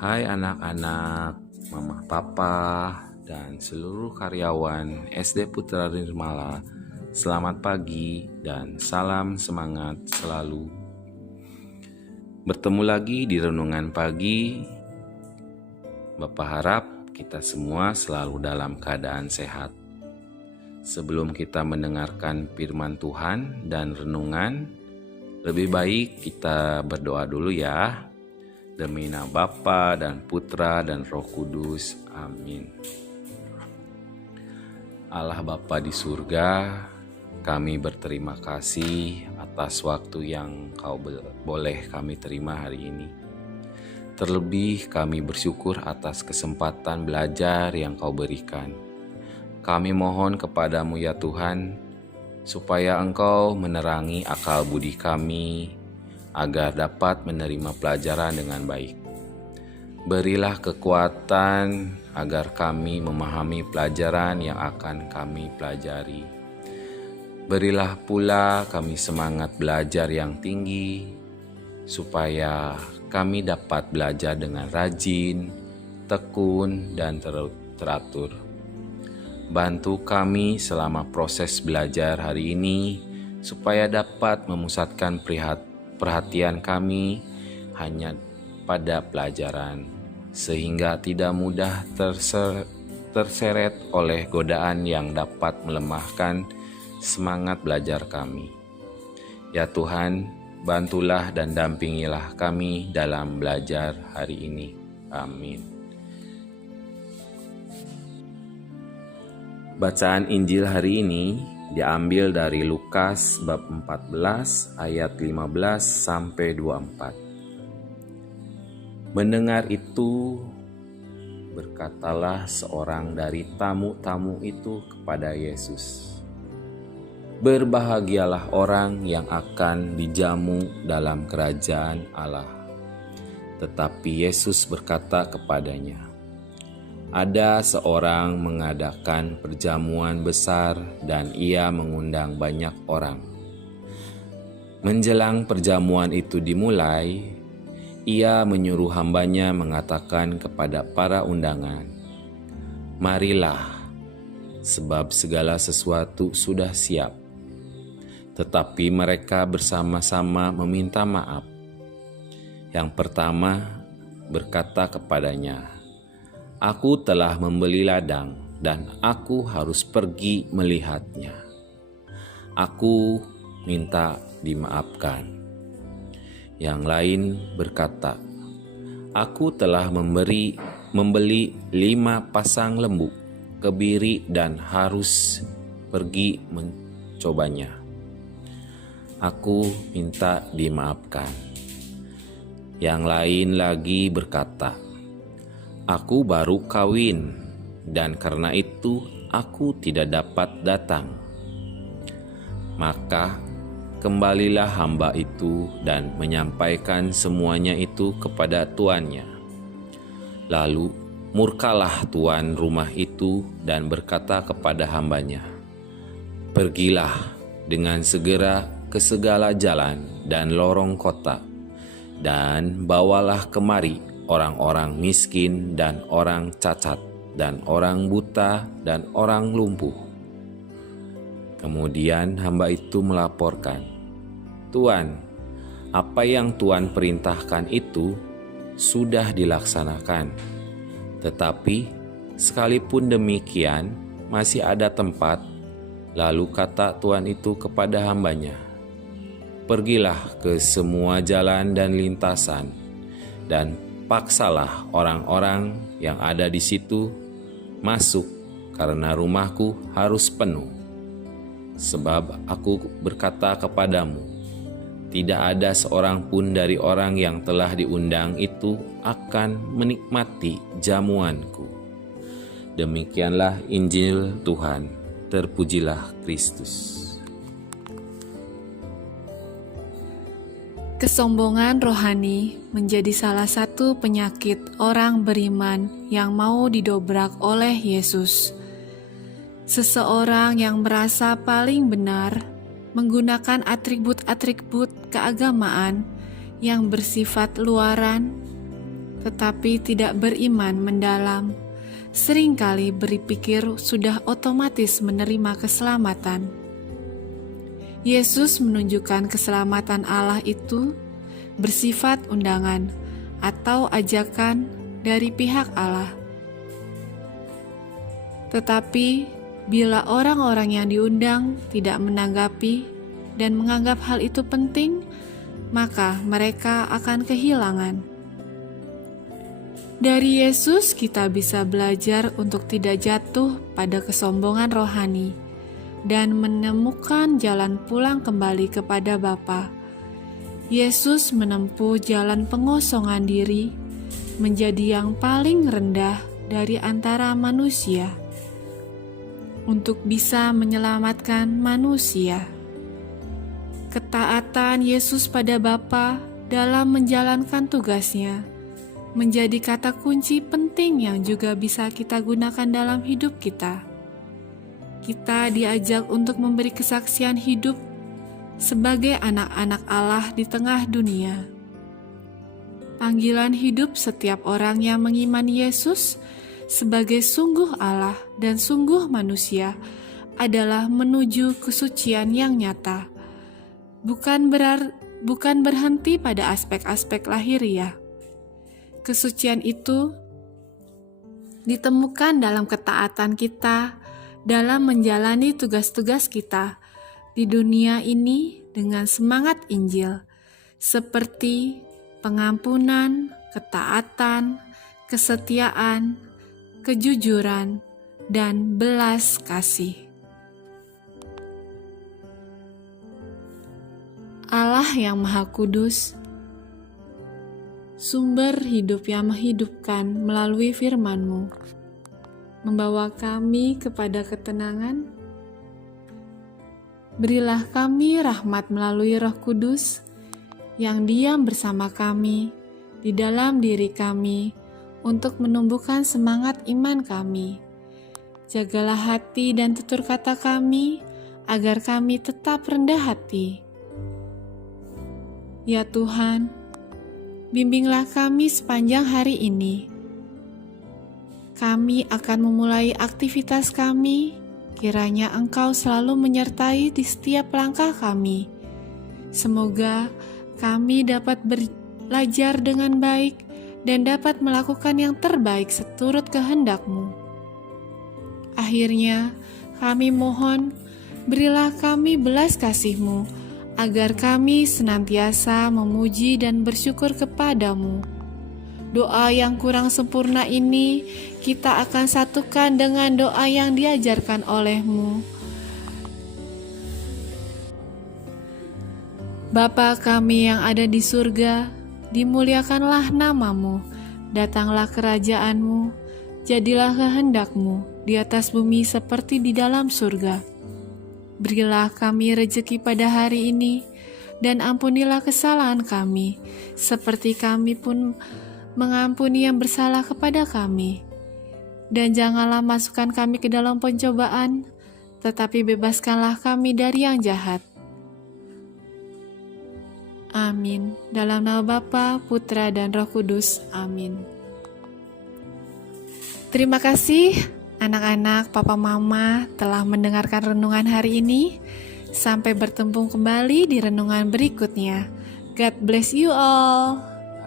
Hai anak-anak, mama, papa, dan seluruh karyawan SD Putra Nirmala. Selamat pagi dan salam semangat selalu. Bertemu lagi di renungan pagi. Bapak harap kita semua selalu dalam keadaan sehat. Sebelum kita mendengarkan firman Tuhan dan renungan, lebih baik kita berdoa dulu ya. Demi nama Bapa dan Putra dan Roh Kudus. Amin. Allah Bapa di surga, kami berterima kasih atas waktu yang Kau boleh kami terima hari ini. Terlebih kami bersyukur atas kesempatan belajar yang Kau berikan. Kami mohon kepadamu ya Tuhan, supaya Engkau menerangi akal budi kami, agar dapat menerima pelajaran dengan baik. Berilah kekuatan agar kami memahami pelajaran yang akan kami pelajari. Berilah pula kami semangat belajar yang tinggi, supaya kami dapat belajar dengan rajin, tekun, dan teratur. Bantu kami selama proses belajar hari ini, supaya dapat memusatkan perhatian kami hanya pada pelajaran, sehingga tidak mudah terseret oleh godaan yang dapat melemahkan semangat belajar kami. Ya Tuhan, bantulah dan dampingilah kami dalam belajar hari ini. Amin. Bacaan Injil hari ini diambil dari Lukas bab 14 ayat 15 sampai 24. Mendengar itu, berkatalah seorang dari tamu-tamu itu kepada Yesus, "Berbahagialah orang yang akan dijamu dalam kerajaan Allah." Tetapi Yesus berkata kepadanya, "Ada seorang mengadakan perjamuan besar dan ia mengundang banyak orang. Menjelang perjamuan itu dimulai, ia menyuruh hambanya mengatakan kepada para undangan, 'Marilah, sebab segala sesuatu sudah siap.' Tetapi mereka bersama-sama meminta maaf. Yang pertama berkata kepadanya, 'Aku telah membeli ladang dan aku harus pergi melihatnya. Aku minta dimaafkan.' Yang lain berkata, 'Aku telah membeli 5 pasang lembu, kebiri dan harus pergi mencobanya. Aku minta dimaafkan.' Yang lain lagi berkata, 'Aku baru kawin dan karena itu aku tidak dapat datang.' Maka kembalilah hamba itu dan menyampaikan semuanya itu kepada tuannya. Lalu murkalah tuan rumah itu dan berkata kepada hambanya, 'Pergilah dengan segera ke segala jalan dan lorong kota, dan bawalah kemari orang-orang miskin dan orang cacat dan orang buta dan orang lumpuh.' Kemudian hamba itu melaporkan, 'Tuan, apa yang Tuan perintahkan itu sudah dilaksanakan. Tetapi sekalipun demikian masih ada tempat.' Lalu kata tuan itu kepada hambanya, 'Pergilah ke semua jalan dan lintasan, dan paksalah orang-orang yang ada di situ masuk, karena rumahku harus penuh. Sebab aku berkata kepadamu, tidak ada seorang pun dari orang yang telah diundang itu akan menikmati jamuanku.' Demikianlah Injil Tuhan. Terpujilah Kristus." Kesombongan rohani menjadi salah satu penyakit orang beriman yang mau didobrak oleh Yesus. Seseorang yang merasa paling benar menggunakan atribut-atribut keagamaan yang bersifat luaran, tetapi tidak beriman mendalam, seringkali berpikir sudah otomatis menerima keselamatan. Yesus menunjukkan keselamatan Allah itu bersifat undangan atau ajakan dari pihak Allah. Tetapi bila orang-orang yang diundang tidak menanggapi dan menganggap hal itu penting, maka mereka akan kehilangan. Dari Yesus kita bisa belajar untuk tidak jatuh pada kesombongan rohani dan menemukan jalan pulang kembali kepada Bapa. Yesus menempuh jalan pengosongan diri menjadi yang paling rendah dari antara manusia untuk bisa menyelamatkan manusia. Ketaatan Yesus pada Bapa dalam menjalankan tugasnya menjadi kata kunci penting yang juga bisa kita gunakan dalam hidup kita. Kita diajak untuk memberi kesaksian hidup sebagai anak-anak Allah di tengah dunia. Panggilan hidup setiap orang yang mengimani Yesus sebagai sungguh Allah dan sungguh manusia adalah menuju kesucian yang nyata, bukan berhenti pada aspek-aspek lahiriah. Kesucian itu ditemukan dalam ketaatan kita dalam menjalani tugas-tugas kita di dunia ini dengan semangat Injil, seperti pengampunan, ketaatan, kesetiaan, kejujuran, dan belas kasih. Allah yang Maha Kudus, sumber hidup yang menghidupkan melalui firman-Mu, membawa kami kepada ketenangan. Berilah kami rahmat melalui Roh Kudus yang diam bersama kami di dalam diri kami untuk menumbuhkan semangat iman kami. Jagalah hati dan tutur kata kami, agar kami tetap rendah hati. Ya Tuhan, bimbinglah kami sepanjang hari ini. Kami akan memulai aktivitas kami, kiranya Engkau selalu menyertai di setiap langkah kami. Semoga kami dapat belajar dengan baik dan dapat melakukan yang terbaik seturut kehendak-Mu. Akhirnya, kami mohon, berilah kami belas kasih-Mu, agar kami senantiasa memuji dan bersyukur kepada-Mu. Doa yang kurang sempurna ini, kita akan satukan dengan doa yang diajarkan oleh-Mu. Bapa kami yang ada di surga, dimuliakanlah nama-Mu, datanglah kerajaan-Mu, jadilah kehendak-Mu di atas bumi seperti di dalam surga. Berilah kami rejeki pada hari ini, dan ampunilah kesalahan kami, seperti kami pun mengampuni yang bersalah kepada kami. Dan janganlah masukkan kami ke dalam pencobaan, tetapi bebaskanlah kami dari yang jahat. Amin. Dalam nama Bapa, Putra, dan Roh Kudus. Amin. Terima kasih anak-anak, papa mama telah mendengarkan renungan hari ini. Sampai bertemu kembali di renungan berikutnya. God bless you all.